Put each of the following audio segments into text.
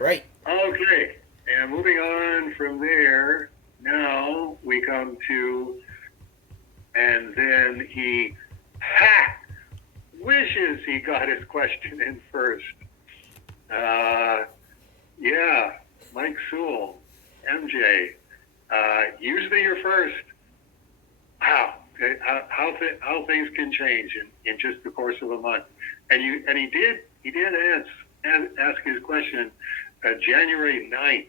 Right. Okay, and moving on from there, now we come to, and then he, wishes he got his question in first. Yeah, Mike Sewall, MJ, usually you're first. Wow, how things can change in just the course of a month. And he did ask his question January 9th,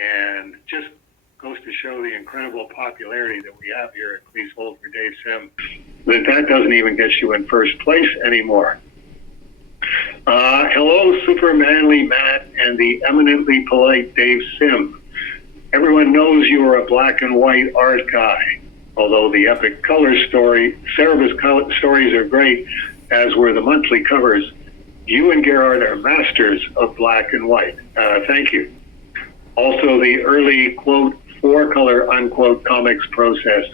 and just goes to show the incredible popularity that we have here at Please Hold for Dave Sim, that doesn't even get you in first place anymore. Hello, super manly Matt and the eminently polite Dave Sim. Everyone knows you are a black and white art guy, although the epic color Cerebus stories are great, as were the monthly covers. You and Gerard are masters of black and white. Thank you. Also, the early, quote, four-color, unquote, comics process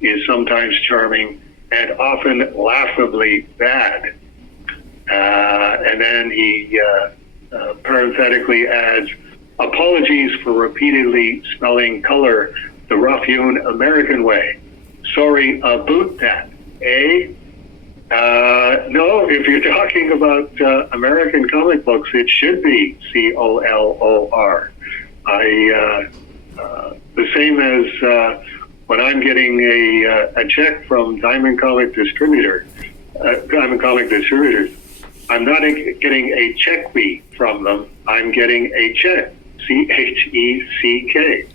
is sometimes charming and often laughably bad. And then he parenthetically adds, apologies for repeatedly spelling color the rough-hewn American way. Sorry about that, eh? No, if you're talking about American comic books, it should be COLOR. The same as when I'm getting a check from Diamond Comic Distributors, I'm not getting a check fee from them. I'm getting a check, CHECK.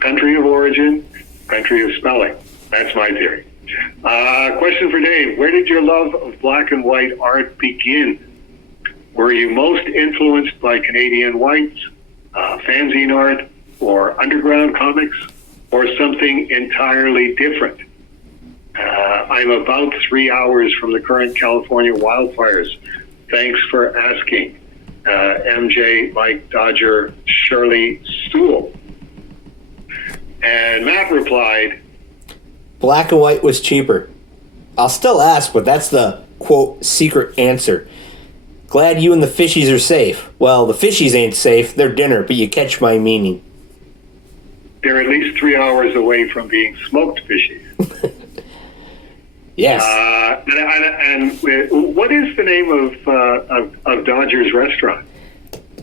Country of origin, country of spelling. That's my theory. Question for Dave. Where did your love of black and white art begin? Were you most influenced by Canadian whites, fanzine art, or Underground Comix, or something entirely different? I'm about 3 hours from the current California wildfires. Thanks for asking. MJ, Mike Dodger, Shirley Sewall. And Matt replied, Black and white was cheaper. I'll still ask, but that's the, quote, secret answer. Glad you and the fishies are safe. Well, the fishies ain't safe. They're dinner, but you catch my meaning. They're at least 3 hours away from being smoked fishies. Yes. And what is the name of Dodger's restaurant?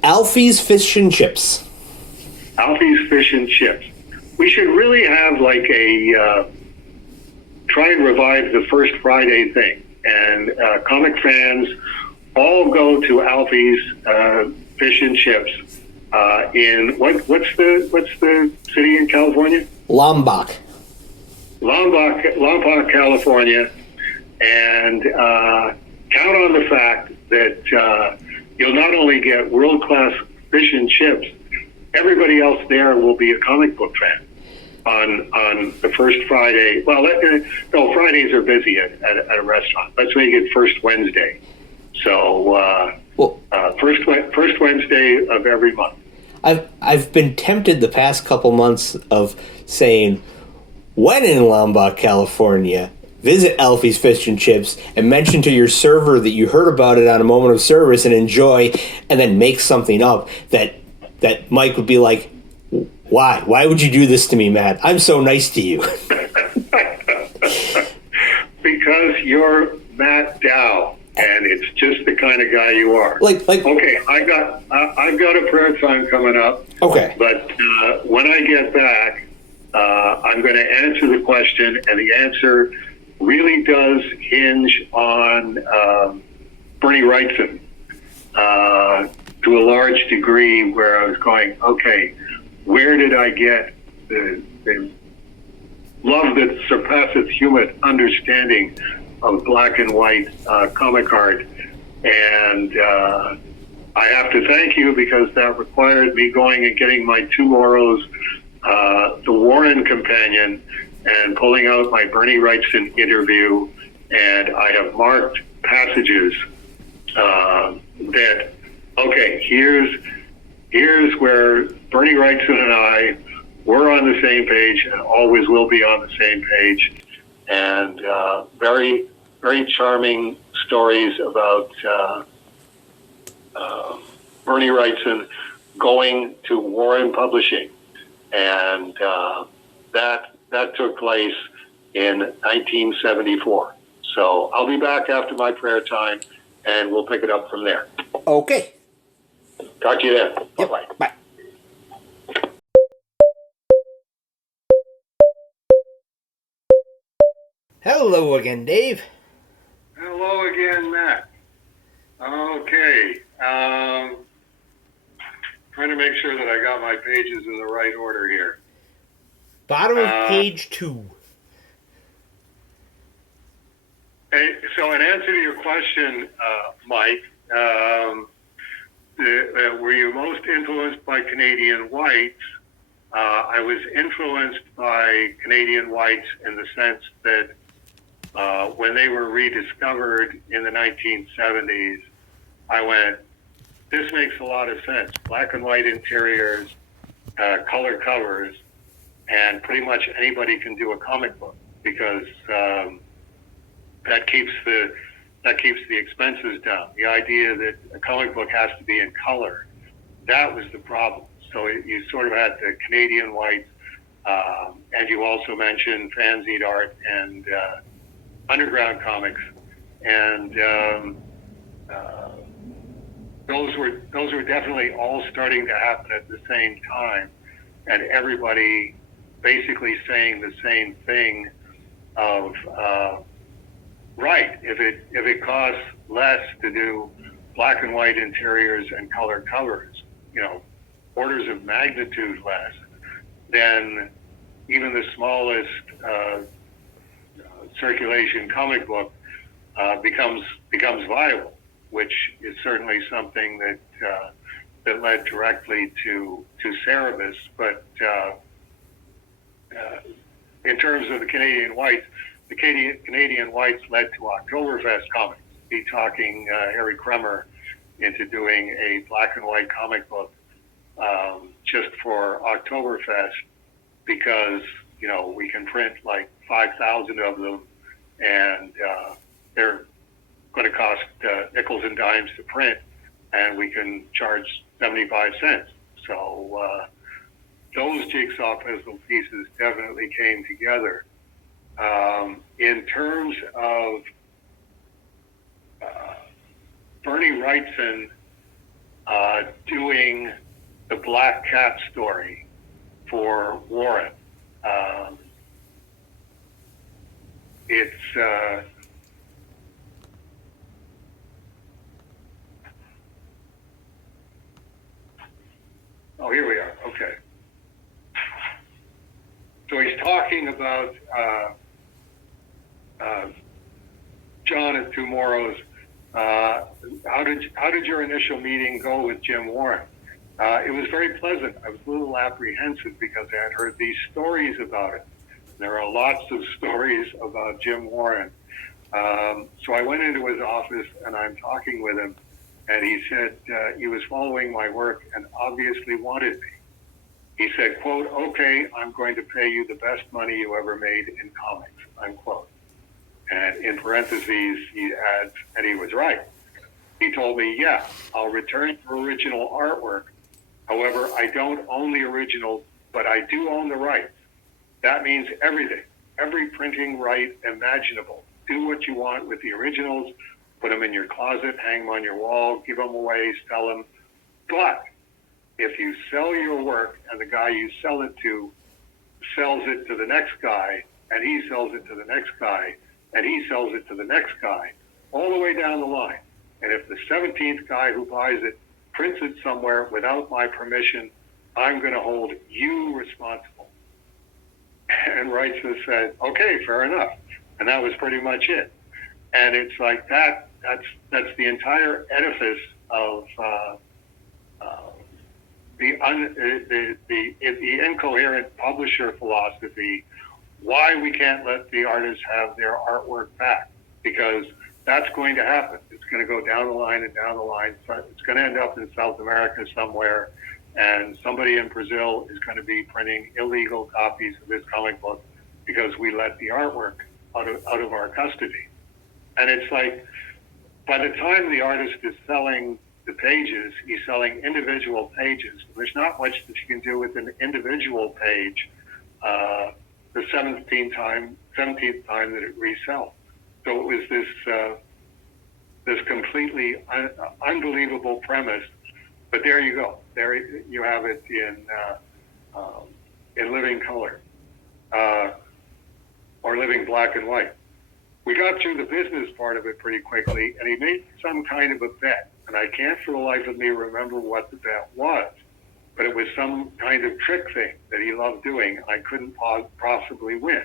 Alfie's Fish and Chips. Alfie's Fish and Chips. We should really have like a try and revive the First Friday thing, and comic fans all go to Alfie's Fish and Chips in what's the city in California? Lompac, California, and count on the fact that you'll not only get world-class fish and chips, everybody else there will be a comic book fan on the first Friday. Well, no, Fridays are busy at a restaurant. Let's make it first Wednesday. So first Wednesday of every month. I've been tempted the past couple months of saying, when in Lompac, California, visit Alfie's Fish and Chips and mention to your server that you heard about it on A Moment of Service and enjoy, and then make something up that Mike would be like, why? Why would you do this to me, Matt? I'm so nice to you. Because you're Matt Dow, and it's just the kind of guy you are. Like. Okay, I've got a prayer time coming up. Okay. But when I get back, I'm going to answer the question, and the answer really does hinge on Bernie Wrightson to a large degree, where I was going, okay, where did I get the love that surpasses human understanding of black and white comic art? And I have to thank you, because that required me going and getting my tomorrow's The Warren Companion and pulling out my Bernie Wrightson interview, and I have marked passages that, okay, here's where Bernie Wrightson and I were on the same page and always will be on the same page, and very, very charming stories about Bernie Wrightson going to Warren Publishing, and that took place in 1974. So I'll be back after my prayer time, and we'll pick it up from there. Okay. Talk to you then. Yep. Bye-bye. Bye. Hello again, Dave. Hello again, Matt. Okay. Trying to make sure that I got my pages in the right order here. Bottom of page 2. Hey, so in answer to your question, Mike, were you most influenced by Canadian whites? I was influenced by Canadian whites in the sense that when they were rediscovered in the 1970s, I went, this makes a lot of sense. Black and white interiors, color covers, and pretty much anybody can do a comic book because that keeps the expenses down. The idea that a comic book has to be in color, that was the problem. So you sort of had the Canadian whites, and you also mentioned Fanzine art and Underground Comix, and those were definitely all starting to happen at the same time, and everybody basically saying the same thing of right, if it costs less to do black and white interiors and color covers, orders of magnitude less, then even the smallest circulation comic book becomes viable, which is certainly something that led directly to Cerebus. But in terms of the Canadian whites, the Canadian whites led to Oktoberfest Comics. Be talking Harry Kremer into doing a black and white comic book just for Oktoberfest because we can print like 5,000 of them, and they're going to cost nickels and dimes to print, and we can charge 75 cents. So those jigsaw puzzle pieces definitely came together. In terms of Bernie Wrightson doing the Black Cat story for Warren, it's oh, here we are. Okay. So he's talking about John and Tomorrow's. How did your initial meeting go with Jim Warren? It was very pleasant. I was a little apprehensive because I had heard these stories about it. There are lots of stories about Jim Warren. So I went into his office and I'm talking with him, and he said he was following my work and obviously wanted me. He said, quote, okay, I'm going to pay you the best money you ever made in comics, unquote. And in parentheses, he adds, and he was right. He told me, yeah, I'll return your original artwork. However, I don't own the originals, but I do own the rights. That means everything, every printing right imaginable. Do what you want with the originals, put them in your closet, hang them on your wall, give them away, sell them. But if you sell your work and the guy you sell it to sells it to the next guy, and he sells it to the next guy, and he sells it to the next guy, all the way down the line. And if the 17th guy who buys it prints it somewhere without my permission, I'm going to hold you responsible. And Wrightson said, okay, fair enough. And that was pretty much it. And it's like that's the entire edifice of the incoherent publisher philosophy, why we can't let the artists have their artwork back, because that's going to happen. It's going to go down the line and down the line. It's going to end up in South America somewhere, and somebody in Brazil is going to be printing illegal copies of this comic book because we let the artwork out of our custody. And it's like, by the time the artist is selling the pages. He's selling individual pages. There's not much that you can do with an individual page the 17th time that it resells. So it was this completely unbelievable premise. But there you go. There you have it in living color or living black and white. We got through the business part of it pretty quickly, and he made some kind of a bet. And I can't for the life of me remember what the bet was, but it was some kind of trick thing that he loved doing. I couldn't possibly win.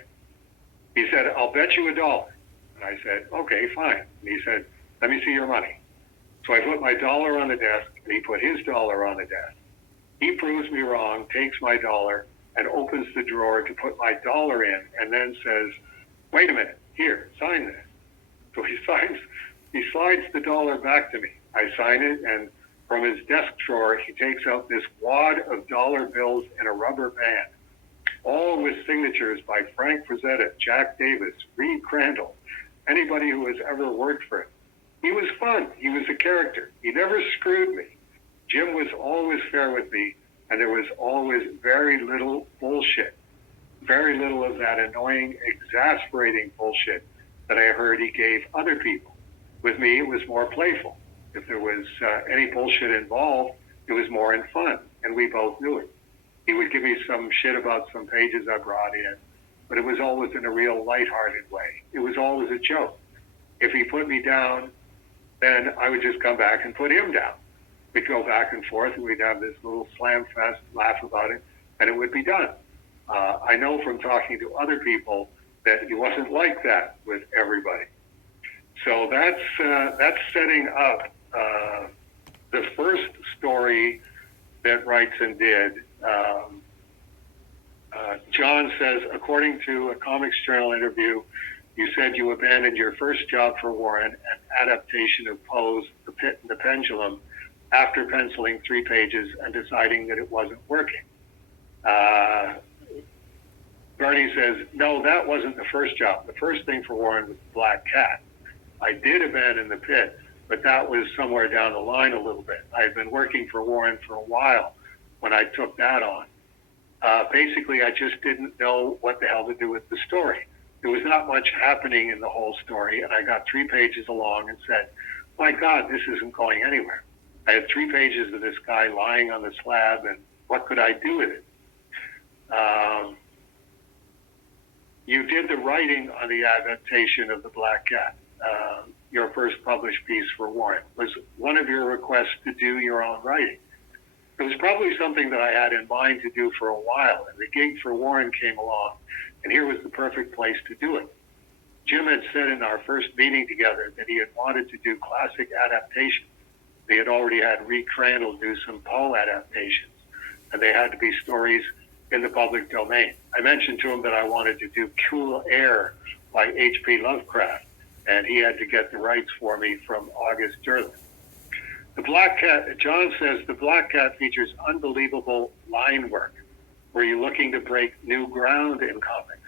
He said, "I'll bet you $1." And I said, "Okay, fine." And he said, "Let me see your money." So I put my dollar on the desk, and he put his dollar on the desk. He proves me wrong, takes my dollar, and opens the drawer to put my dollar in, and then says, "Wait a minute, here, sign this." So he slides the dollar back to me. I sign it, and from his desk drawer, he takes out this wad of dollar bills in a rubber band, all with signatures by Frank Frazetta, Jack Davis, Reed Crandall, anybody who has ever worked for him. He was fun. He was a character. He never screwed me. Jim was always fair with me, and there was always very little bullshit, very little of that annoying, exasperating bullshit that I heard he gave other people. With me, it was more playful. If there was any bullshit involved, it was more in fun, and we both knew it. He would give me some shit about some pages I brought in, but it was always in a real lighthearted way. It was always a joke. If he put me down, then I would just come back and put him down. We'd go back and forth, and we'd have this little slam fest, laugh about it, and it would be done. I know from talking to other people that he wasn't like that with everybody. So that's setting up the first story that Wrightson did. John says, according to a Comics Journal interview, you said you abandoned your first job for Warren, an adaptation of Poe's The Pit and the Pendulum, after penciling 3 pages and deciding that it wasn't working. Bernie says, no, that wasn't the first job. The first thing for Warren was Black Cat. I did abandon The Pit, but that was somewhere down the line a little bit. I had been working for Warren for a while when I took that on. Basically, I just didn't know what the hell to do with the story. There was not much happening in the whole story, and I got 3 pages along and said, my God, this isn't going anywhere. I had 3 pages of this guy lying on the slab, and what could I do with it? You did the writing on the adaptation of The Black Cat, your first published piece for Warren. Was one of your requests to do your own writing? It was probably something that I had in mind to do for a while, and the gig for Warren came along, and here was the perfect place to do it. Jim had said in our first meeting together that he had wanted to do classic adaptations. They had already had Reed Crandall do some Poe adaptations, and they had to be stories in the public domain. I mentioned to him that I wanted to do Cool Air by H.P. Lovecraft, and he had to get the rights for me from August Derlin. The Black Cat, John says, The Black Cat features unbelievable line work. Were you looking to break new ground in comics?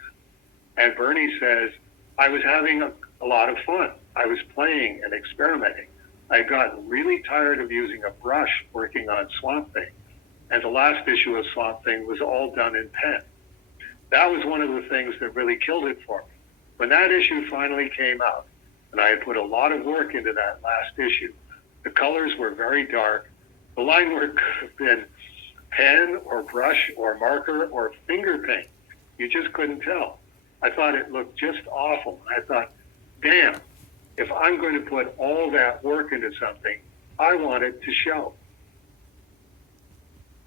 And Bernie says, I was having a lot of fun. I was playing and experimenting. I had gotten really tired of using a brush working on Swamp Thing. And the last issue of Swamp Thing was all done in pen. That was one of the things that really killed it for me. When that issue finally came out, and I had put a lot of work into that last issue, the colors were very dark. The line work could have been pen or brush or marker or finger paint. You just couldn't tell. I thought it looked just awful. I thought, damn, if I'm going to put all that work into something, I want it to show.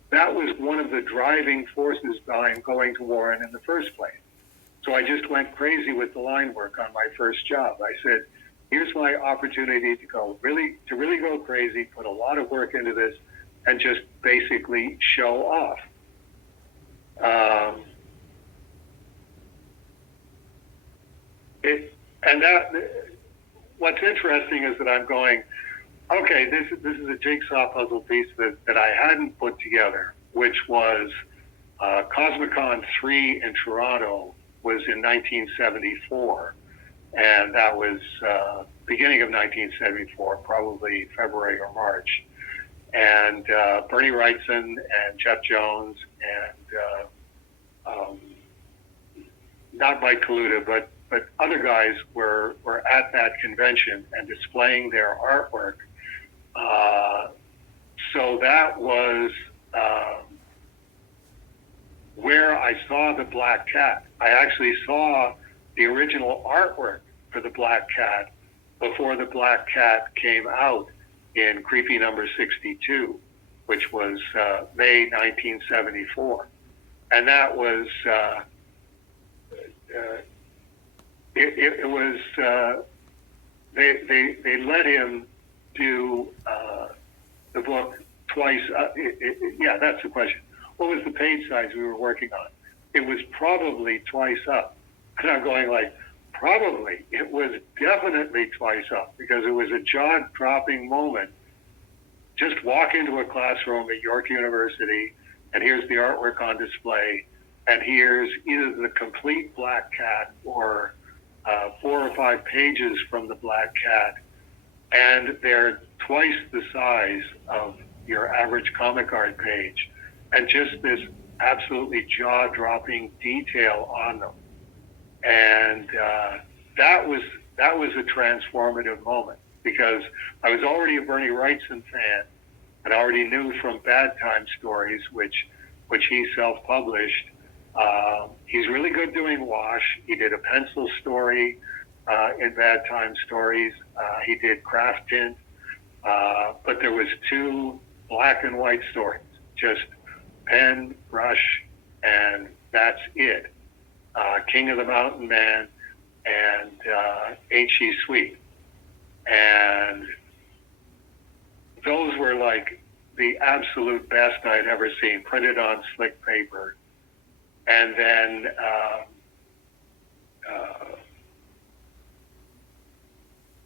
That was one of the driving forces behind going to Warren in the first place. So I just went crazy with the line work on my first job. I said, here's my opportunity to really go crazy, put a lot of work into this, and just basically show off. What's interesting is that I'm going, okay, this is a jigsaw puzzle piece that I hadn't put together, which was Cosmicon 3 in Toronto was in 1974. And that was beginning of 1974, probably February or March. and Bernie Wrightson and Jeff Jones and not Mike Kaluta, but other guys were at that convention and displaying their artwork. So that was where I saw the Black Cat. I actually saw the original artwork for the Black Cat before the Black Cat came out in Creepy number 62, which was May 1974. And that was, it was, they let him do the book twice. Yeah, that's the question. What was the page size we were working on? It was probably twice up. And I'm going like, probably. It was definitely twice up because it was a jaw-dropping moment. Just walk into a classroom at York University, and here's the artwork on display, and here's either the complete Black Cat or 4 or 5 pages from the Black Cat, and they're twice the size of your average comic art page, and just this absolutely jaw-dropping detail on them. And that was a transformative moment because I was already a Bernie Wrightson fan, and I already knew from Bad Time Stories, which he self-published. He's really good doing wash. He did a pencil story in Bad Time Stories. He did craft tint, but there was 2 black and white stories, just pen, brush, and that's it. King of the Mountain Man and Ain't She Sweet. And those were like the absolute best I'd ever seen, printed on slick paper. And then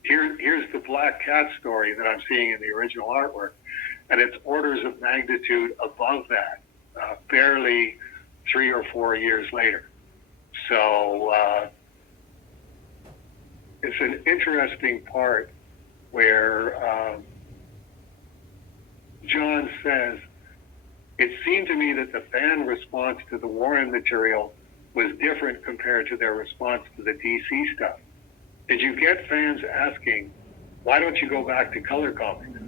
here's the Black Cat story that I'm seeing in the original artwork, and it's orders of magnitude above that, barely 3 or 4 years later. So it's an interesting part where John says, it seemed to me that the fan response to the Warren material was different compared to their response to the DC stuff. Did you get fans asking, why don't you go back to color comics?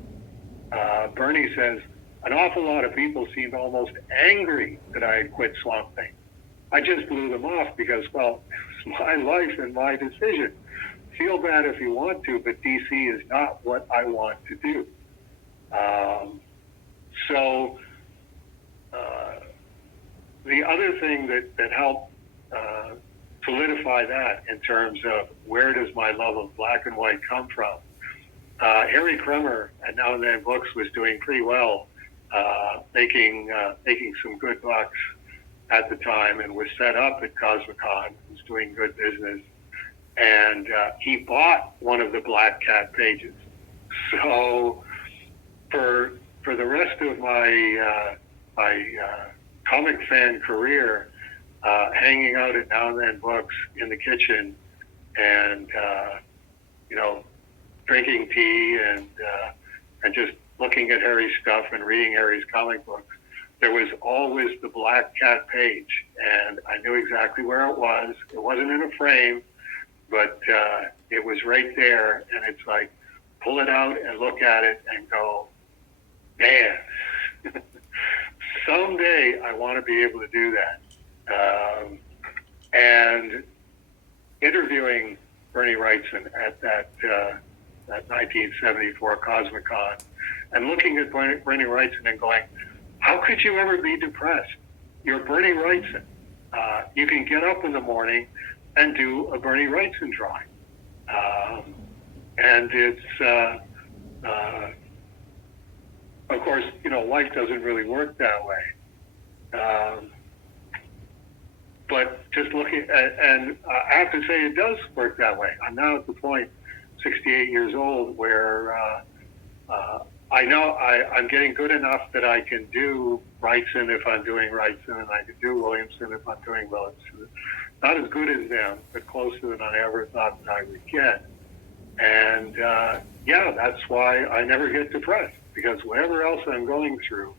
Bernie says, an awful lot of people seemed almost angry that I had quit Swamp Thing. I just blew them off because, well, it's my life and my decision. Feel bad if you want to, but DC is not what I want to do. So the other thing that helped solidify that in terms of where does my love of black and white come from, Harry Kremer at Now and Then Books was doing pretty well, making some good bucks at the time, and was set up at Cosmicon, was doing good business, and he bought one of the Black Cat pages. So for the rest of my comic fan career, hanging out at Now and Then Books in the kitchen, and drinking tea and just looking at Harry's stuff and reading Harry's comic books, there was always the Black Cat page, and I knew exactly where it was. It wasn't in a frame, but it was right there, and it's like, pull it out and look at it and go, man, someday I want to be able to do that. And interviewing Bernie Wrightson at that 1974 Cosmicon, and looking at Bernie Wrightson and going, how could you ever be depressed? You're Bernie Wrightson. You can get up in the morning and do a Bernie Wrightson drawing. And it's, of course, life doesn't really work that way. But just looking at, and I have to say it does work that way. I'm now at the point, 68 years old, where I know I'm getting good enough that I can do Wrightson if I'm doing Wrightson, and I can do Williamson if I'm doing Williamson. Not as good as them, but closer than I ever thought that I would get. And yeah, that's why I never get depressed, because whatever else I'm going through,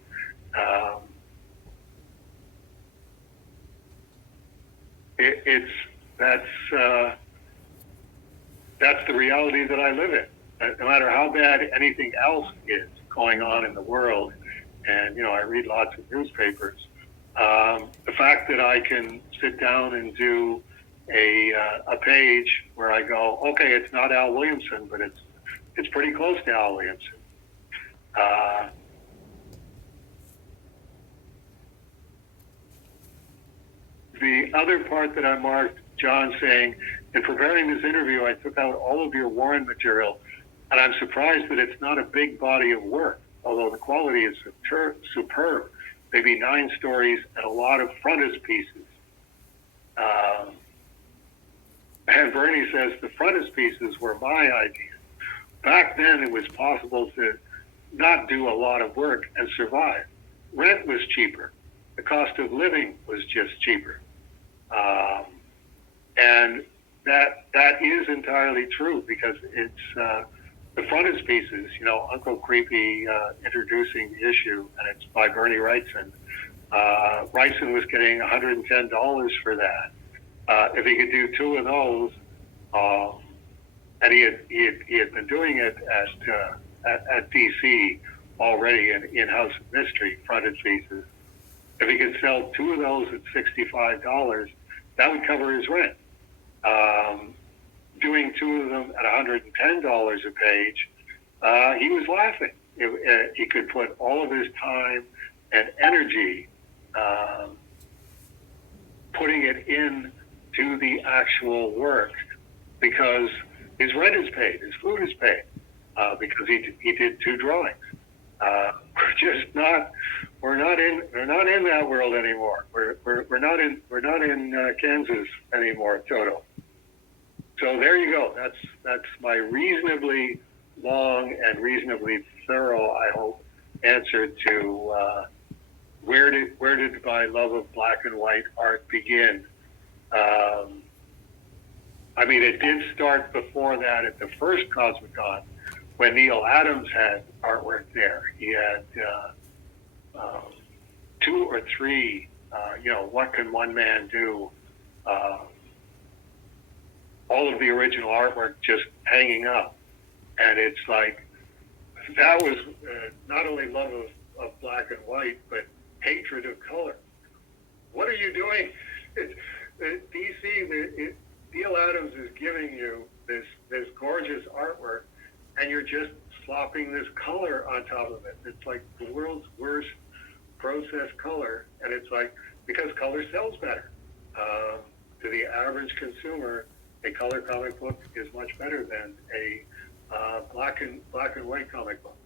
it's that's the reality that I live in. No matter how bad anything else is going on in the world, and I read lots of newspapers. The fact that I can sit down and do a page where I go, okay, it's not Al Williamson, but it's pretty close to Al Williamson. The other part that I marked, John saying, in preparing this interview, I took out all of your Warren material, and I'm surprised that it's not a big body of work, although the quality is superb. Maybe 9 stories and a lot of frontispieces. And Bernie says the frontispieces were my idea. Back then, it was possible to not do a lot of work and survive. Rent was cheaper. The cost of living was just cheaper. And that is entirely true, because it's the frontispieces, Uncle Creepy introducing the issue, and it's by Bernie Wrightson. Wrightson was getting $110 for that. If he could do 2 of those, and he had been doing it at DC already in House of Mystery, frontispieces. If he could sell 2 of those at $65, that would cover his rent. Doing 2 of them at $110 a page, he was laughing. He could put all of his time and energy putting it in to the actual work, because his rent is paid, his food is paid, because he did 2 drawings. We're not in that world anymore. We're not in Kansas anymore, Toto. So there you go. That's my reasonably long and reasonably thorough, I hope, answer to where did my love of black and white art begin. It did start before that at the first Cosmicon, when Neil Adams had artwork there. He had 2 or 3, what can one man do? All of the original artwork just hanging up. And it's like, that was not only love of black and white, but hatred of color. What are you doing? DC, Neil Adams is giving you this gorgeous artwork, and you're just slopping this color on top of it. It's like the world's worst processed color, and it's like, because color sells better. To the average consumer, a color comic book is much better than a black and white comic book.